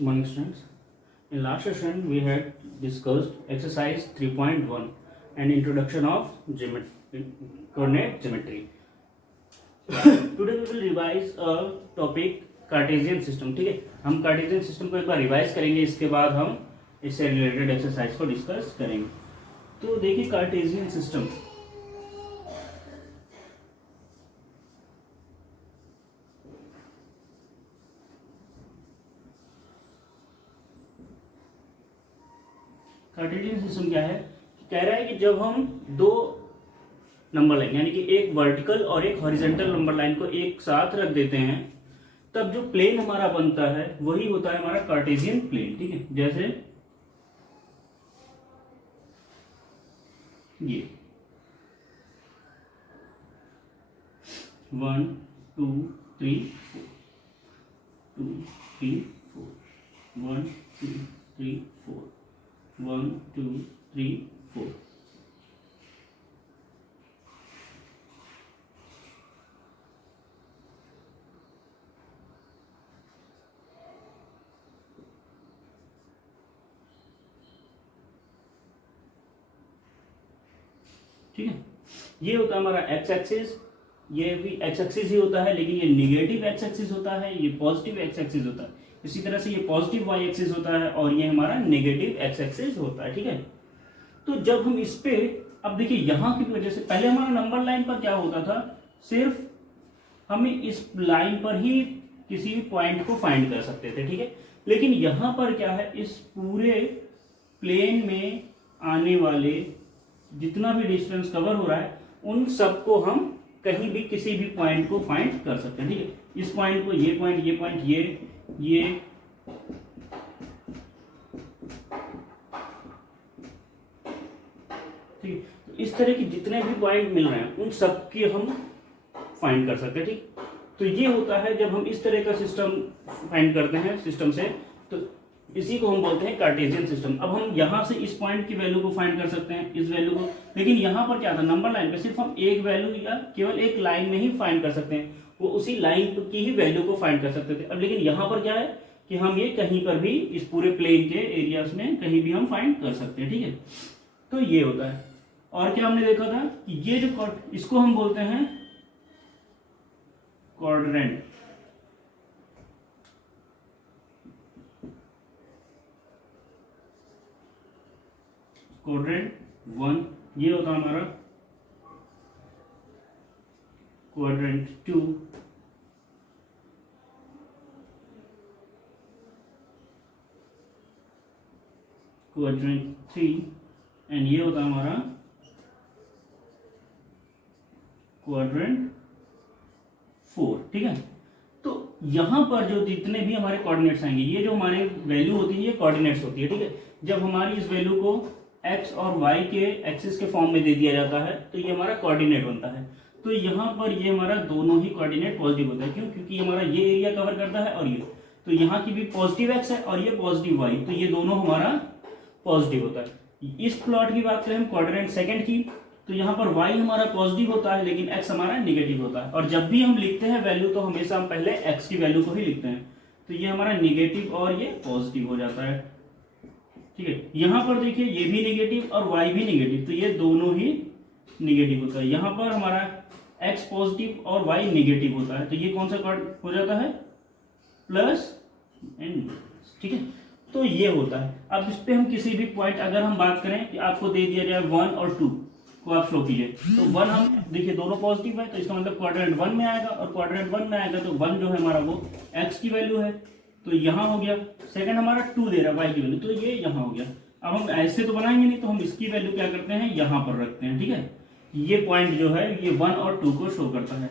Morning students. In last session we had discussed exercise 3.1 and introduction of coordinate geometry. Today we will revise a topic Cartesian system. ठीक है, हम Cartesian system को एक बार revise करेंगे, इसके बाद हम इससे रिलेटेड एक्सरसाइज को डिस्कस करेंगे. तो देखिए कार्टेशियन सिस्टम. कार्टेशियन सिस्टम क्या है? कह रहा है कि जब हम दो नंबर लाइन यानी कि एक वर्टिकल और एक हॉरिजॉन्टल नंबर लाइन को एक साथ रख देते हैं, तब जो प्लेन हमारा बनता है वही होता है हमारा कार्टेशियन प्लेन. ठीक है, जैसे ये 1 2 3 4 2 3 4 1 2 3 4 1 2 3 4. ठीक है, ये होता है हमारा एक्स एक्सिस. ये भी एक्स एक्सिस ही होता है, लेकिन ये निगेटिव एक्स एक्सिस होता है, ये पॉजिटिव एक्स एक्सिस होता है. इसी तरह से ये पॉजिटिव वाई एक्सिस होता है और ये हमारा नेगेटिव एक्स एक्सिस होता है. ठीक है, तो जब हम इस पे अब देखिए यहां की वजह से पहले हमारा नंबर लाइन पर क्या होता था, सिर्फ हमें इस लाइन पर ही किसी भी पॉइंट को फाइंड कर सकते थे. ठीक है, लेकिन यहां पर क्या है, इस पूरे प्लेन में आने वाले जितना भी डिस्टेंस कवर हो रहा है उन सबको हम कहीं भी किसी भी पॉइंट को फाइंड कर सकते हैं. ठीक है, इस पॉइंट को, ये पॉइंट, ये पॉइंट, ये ठीक है, तो इस तरह के जितने भी पॉइंट मिल रहे हैं उन सबके हम फाइंड कर सकते हैं. ठीक, तो ये होता है जब हम इस तरह का सिस्टम फाइंड करते हैं सिस्टम से, तो इसी को हम बोलते हैं कार्टेशियन सिस्टम. अब हम यहाँ से इस पॉइंट की वैल्यू को फाइंड कर सकते हैं, इस वैल्यू को, लेकिन यहाँ पर क्या था, नंबर लाइन पे सिर्फ हम एक वैल्यू या केवल एक लाइन में ही फाइंड कर सकते हैं, वो उसी लाइन की ही वैल्यू को फाइंड कर सकते थे. अब लेकिन यहाँ पर क्या है कि हम ये कहीं पर भी इस पूरे प्लेन के एरियाज में कहीं भी हम फाइंड कर सकते हैं. ठीक है, तो ये होता है. और क्या हमने देखा था कि ये जो इसको हम बोलते हैं क्वाड्रेंट. क्वाड्रेंट 1 ये होता हमारा, क्वाड्रेंट 2 क्वाड्रेंट 3 एंड ये होता हमारा क्वाड्रेंट 4. ठीक है, तो यहां पर जो जितने भी हमारे कोऑर्डिनेट्स आएंगे, ये जो हमारे वैल्यू होती है ये कोऑर्डिनेट्स होती है. ठीक है, जब हमारी इस वैल्यू को एक्स और वाई के एक्सिस के फॉर्म में दे दिया जाता है तो ये हमारा कोऑर्डिनेट बनता है. तो यहाँ पर ये हमारा दोनों ही कोऑर्डिनेट पॉजिटिव होता है. क्यों? क्योंकि हमारा ये एरिया कवर करता है और ये, तो यहाँ की भी पॉजिटिव एक्स है और ये पॉजिटिव वाई, तो ये दोनों हमारा पॉजिटिव होता है. इस प्लॉट की बात करें हम क्वाड्रेंट सेकंड की, तो यहाँ पर y हमारा पॉजिटिव होता है लेकिन x हमारा नेगेटिव होता है. और जब भी हम लिखते हैं वैल्यू तो हमेशा हम पहले x की वैल्यू को ही लिखते हैं, तो ये हमारा नेगेटिव और ये पॉजिटिव हो जाता है. ठीक है, यहाँ पर देखिए ये भी नेगेटिव और y भी नेगेटिव, तो ये दोनों ही नेगेटिव होता है. यहाँ पर हमारा x पॉजिटिव और y नेगेटिव होता है, तो ये कौन सा कार्ड हो जाता है, प्लस एंड. ठीक है, तो ये होता है. अब इस पे हम किसी भी पॉइंट अगर हम बात करें कि आपको दे दिया जाए 1 और 2 को आप फ्लो कीजिए, तो 1 हम देखिए दोनों पॉजिटिव है, तो इसका मतलब क्वाड्रेंट 1 में आएगा, और क्वाड्रेंट 1 में आएगा तो 1 जो है हमारा वो x की वैल्यू है, तो यहाँ हो गया. सेकंड हमारा 2 दे रहा है y की वैल्यू, तो ये यहाँ हो गया. अब हम ऐसे तो बनाएंगे नहीं, तो हम इसकी वैल्यू क्या करते हैं, यहाँ पर रखते हैं. ठीक है, ये पॉइंट जो है ये 1 और 2 को शो करता है,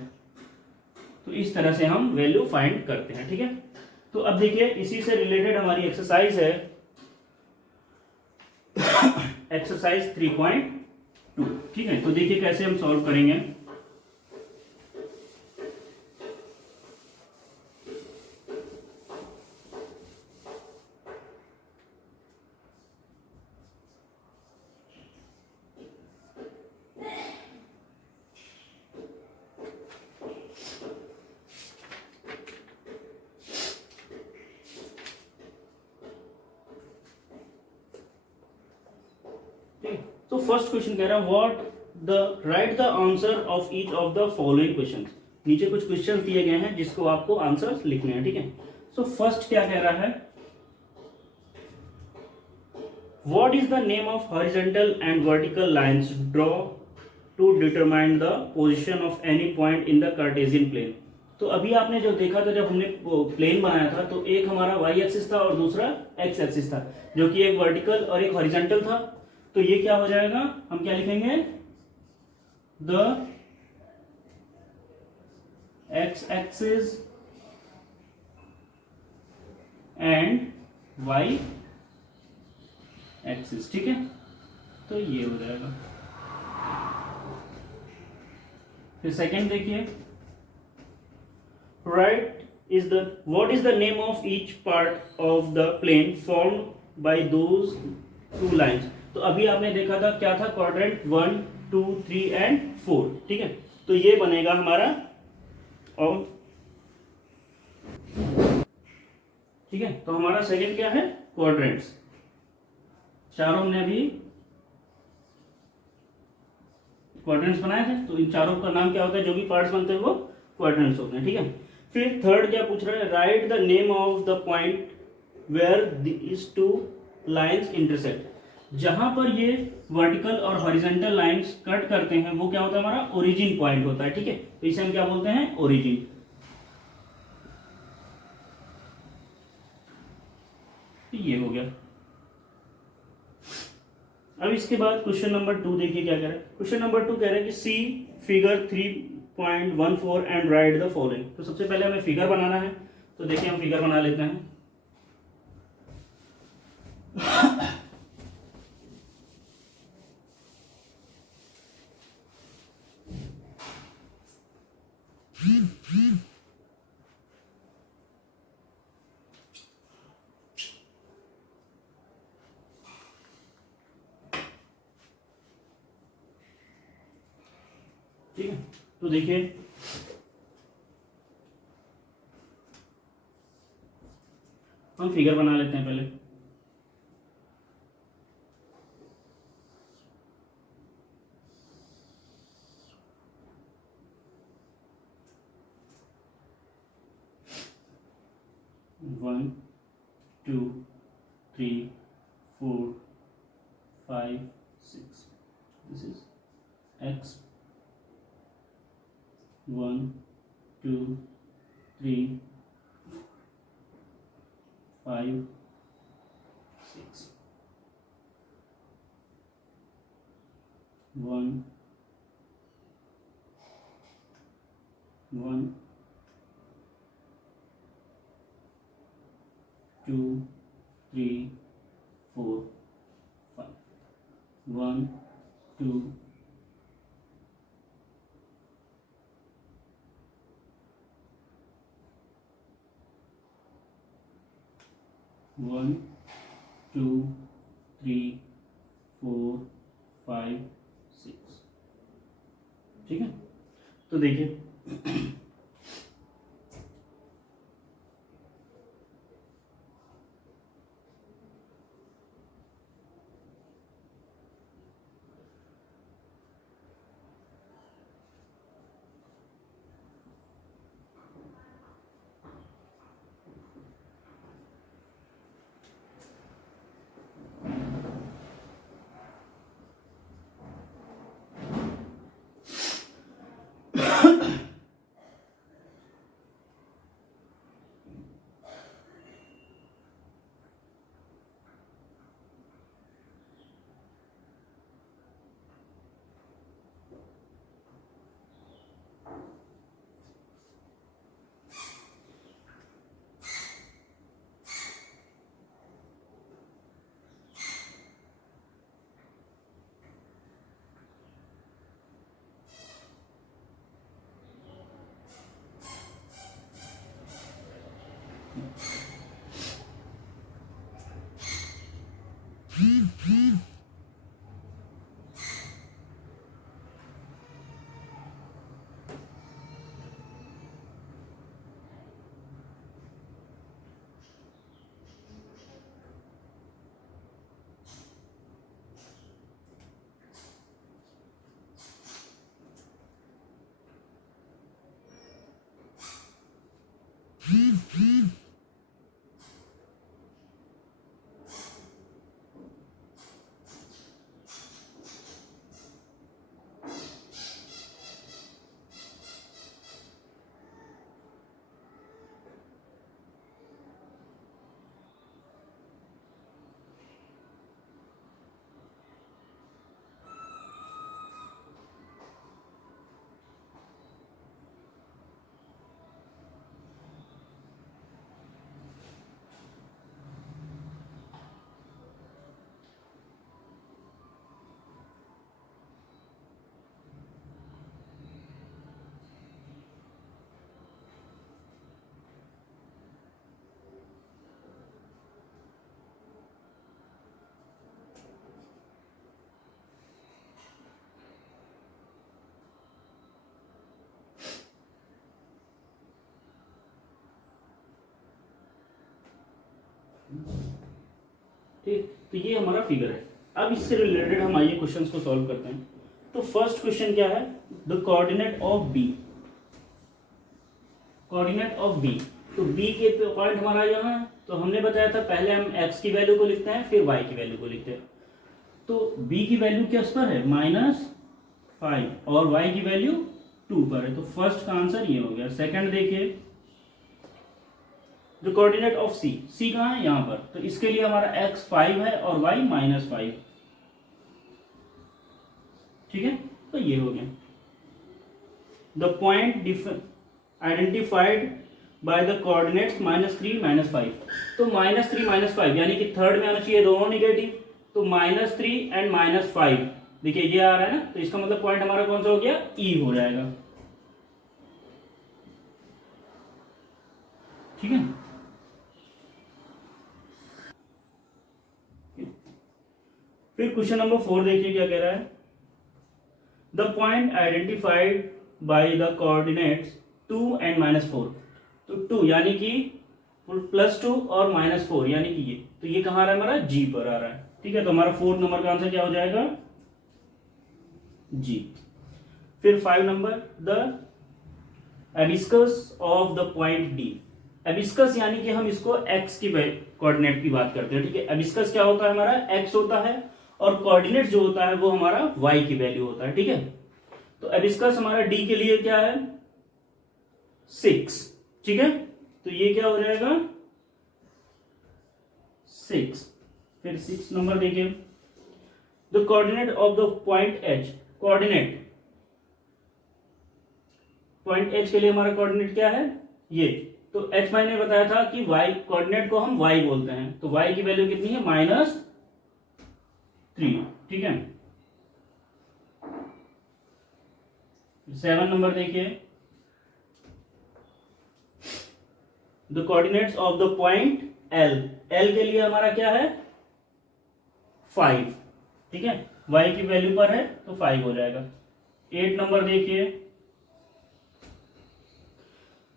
तो इस तरह से हम वैल्यू फाइंड करते हैं. ठीक है, तो अब देखिए इसी से रिलेटेड हमारी एक्सरसाइज है एक्सरसाइज 3.2. ठीक है, तो देखिए कैसे हम सॉल्व करेंगे. फर्स्ट क्वेश्चन कह रहा है what the right the answer of each of the following question. नीचे कुछ क्वेश्चन दिए गए हैं जिसको आपको आंसर लिखने हैं, ठीक है। सो फर्स्ट क्या कह रहा है, what is the name of horizontal and vertical lines draw to determine the position of any point in the Cartesian plane. तो अभी आपने जो देखा था, जब हमने प्लेन बनाया था, तो एक हमारा वाई एक्सिस था और दूसरा एक्स एक्सिस था, जो कि एक वर्टिकल और एक हॉरिजॉन्टल था। तो ये क्या हो जाएगा, हम क्या लिखेंगे, the x axis and y axis, ठीक है। तो ये हो जाएगा। फिर सेकंड देखिए, right is the what is the name of each part of the plane formed by those two lines. तो अभी आपने देखा था क्या था, क्वाड्रेंट 1 2 3 एंड 4, ठीक है। तो ये बनेगा हमारा, और ठीक है, तो हमारा सेकंड क्या है, क्वाड्रेंट्स। चारों हमने अभी क्वाड्रेंट्स बनाए थे, तो इन चारों का नाम क्या होता है, जो भी पार्ट्स बनते हैं वो क्वाड्रेंट्स होते हैं, ठीक है। फिर थर्ड क्या पूछ रहा है, right the name of the point where these two lines intersect. जहां पर ये वर्टिकल और हॉरिजॉन्टल लाइंस कट करते हैं वो क्या होता है, हमारा ओरिजिन पॉइंट होता है, ठीक है। तो इसे हम क्या बोलते हैं, ओरिजिन। ये हो गया। अब इसके बाद क्वेश्चन नंबर 2 देखिए क्या कह रहा है। क्वेश्चन नंबर 2 कह रहा है कि see figure 3.14 and write the following. तो सबसे पहले हमें फिगर बनाना है, तो देखिए हम फिगर बना लेते हैं। ठीक है, तो देखिए हम फिगर बना लेते हैं पहले। One two three four five six, this is x 1 2 3 5 6 1 1 2 3 4 5 1 2 1 2 3 4 5 6, ठीक है। तो देखिए ठीक, तो ये हमारा फिगर है। अब इससे रिलेटेड हम आइए क्वेश्चंस को सॉल्व करते हैं। तो फर्स्ट क्वेश्चन क्या है, the coordinate of B, coordinate of B, तो बी के पॉइंट हमारा यहाँ है, तो हमने बताया था पहले हम x की वैल्यू को लिखते हैं फिर y की वैल्यू को लिखते हैं। तो b की वैल्यू किस पर है, -5, और y की वैल्यू 2 पर है, तो फर्स्ट का आंसर ये हो गया। सेकंड देखिए, द कोऑर्डिनेट ऑफ सी, सी कहाँ है, यहाँ पर, तो इसके लिए हमारा x 5 है और y -5, ठीक है, तो ये हो गया। The point identified by the coordinates -3 -5, तो -3 -5 यानी कि थर्ड में आना चाहिए दोनों निगेटिव, तो -3 एंड -5, देखिए ये आ रहा है ना, तो इसका मतलब पॉइंट हमारा कौन सा हो गया, ई हो जाएगा, ठीक है। फिर क्वेश्चन नंबर 4 देखिए क्या कह रहा है, the point identified by the coordinates 2 and -4, तो 2 यानी कि +2 और -4 यानी कि ये, तो ये कहाँ आ रहा है हमारा, जी पर आ रहा है, ठीक है। तो हमारा 4th नंबर का आंसर क्या हो जाएगा, जी। फिर 5 number, the abscissa of the point D, abscissa यानी कि हम इसको x की कोऑर्डिनेट की बात करते हैं, ठीक है। एबिस्कस क्या होता है हमारा, x होता है, और कोऑर्डिनेट जो होता है वो हमारा y की वैल्यू होता है, ठीक है। तो एबिस्कस हमारा d के लिए क्या है, 6, ठीक है, तो ये क्या हो जाएगा 6। फिर 6 नंबर देखिए, the coordinate of the point h, coordinate point h के लिए हमारा कोऑर्डिनेट क्या है, ये, तो h मैंने बताया था कि y कोऑर्डिनेट को हम y बोलते हैं, तो y की वैल्यू कितनी है, -3, ठीक है। 7 नंबर देखिए, the coordinates of the point L, L के लिए हमारा क्या है 5, ठीक है, y की वैल्यू पर है तो 5 हो जाएगा। 8 नंबर देखिए,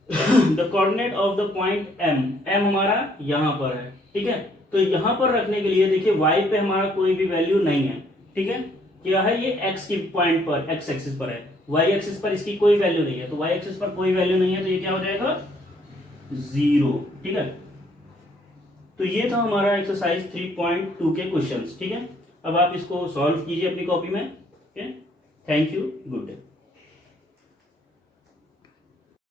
the coordinate of the point M, M हमारा यहां पर है, ठीक है, तो यहां पर रखने के लिए देखिए y पे हमारा कोई भी वैल्यू नहीं है, ठीक है, क्या है ये x की पॉइंट पर, x एक्सिस पर है, y एक्सिस पर इसकी कोई वैल्यू नहीं है, तो y एक्सिस पर कोई वैल्यू नहीं है, तो ये क्या हो जाएगा 0, ठीक है। तो ये था हमारा एक्सरसाइज 3.2 के क्वेश्चंस, ठीक है। अब आप इसको सॉल्व कीजिए अपनी कॉपी में, ठीक है। Thank you, good day.